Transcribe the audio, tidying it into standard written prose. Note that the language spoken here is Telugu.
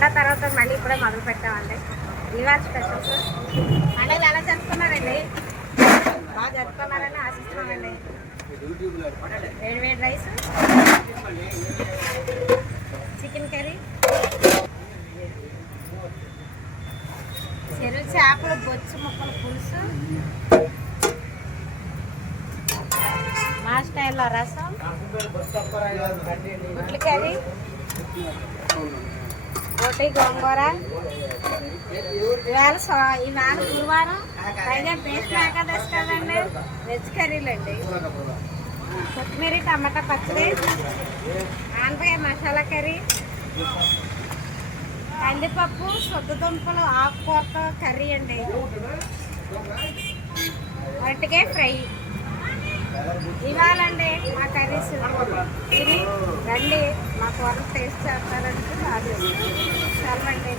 పండగ తర్వాత మళ్ళీ ఇప్పుడే మొదలు పెట్టామండి. ఇవాళ స్పెషల్స్ పండుగలు ఎలా జరుపుకున్నారండి? బాగా జరుపుకున్నారని ఆశిస్తున్నామండి. వేడి వేడి రైస్, చికెన్ కర్రీ, చెరువు చేపలు, బొచ్చు ముక్కల పులుసు, మా స్టైల్లో రసం, గుడ్ల కర్రీ, రోటీ, గోంగూర. ఇవాళ గురువారం, పైగా పేస్ట్ ఏకాదశి కదండి. వెజ్ కర్రీలు అండి. కొత్తిమీర టమాటా పచ్చడి, ఆనపకాయ మసాలా కర్రీ, కందిపప్పు, సొద్దుదుంపలు ఆకుకూరతో కర్రీ అండి. అరటికాయ ఫ్రై. ఇవాళండి మా కర్రీస్. ఇది రండి మా కూర టేస్ట్ చేస్తారంటే రాదు. సెలవండి.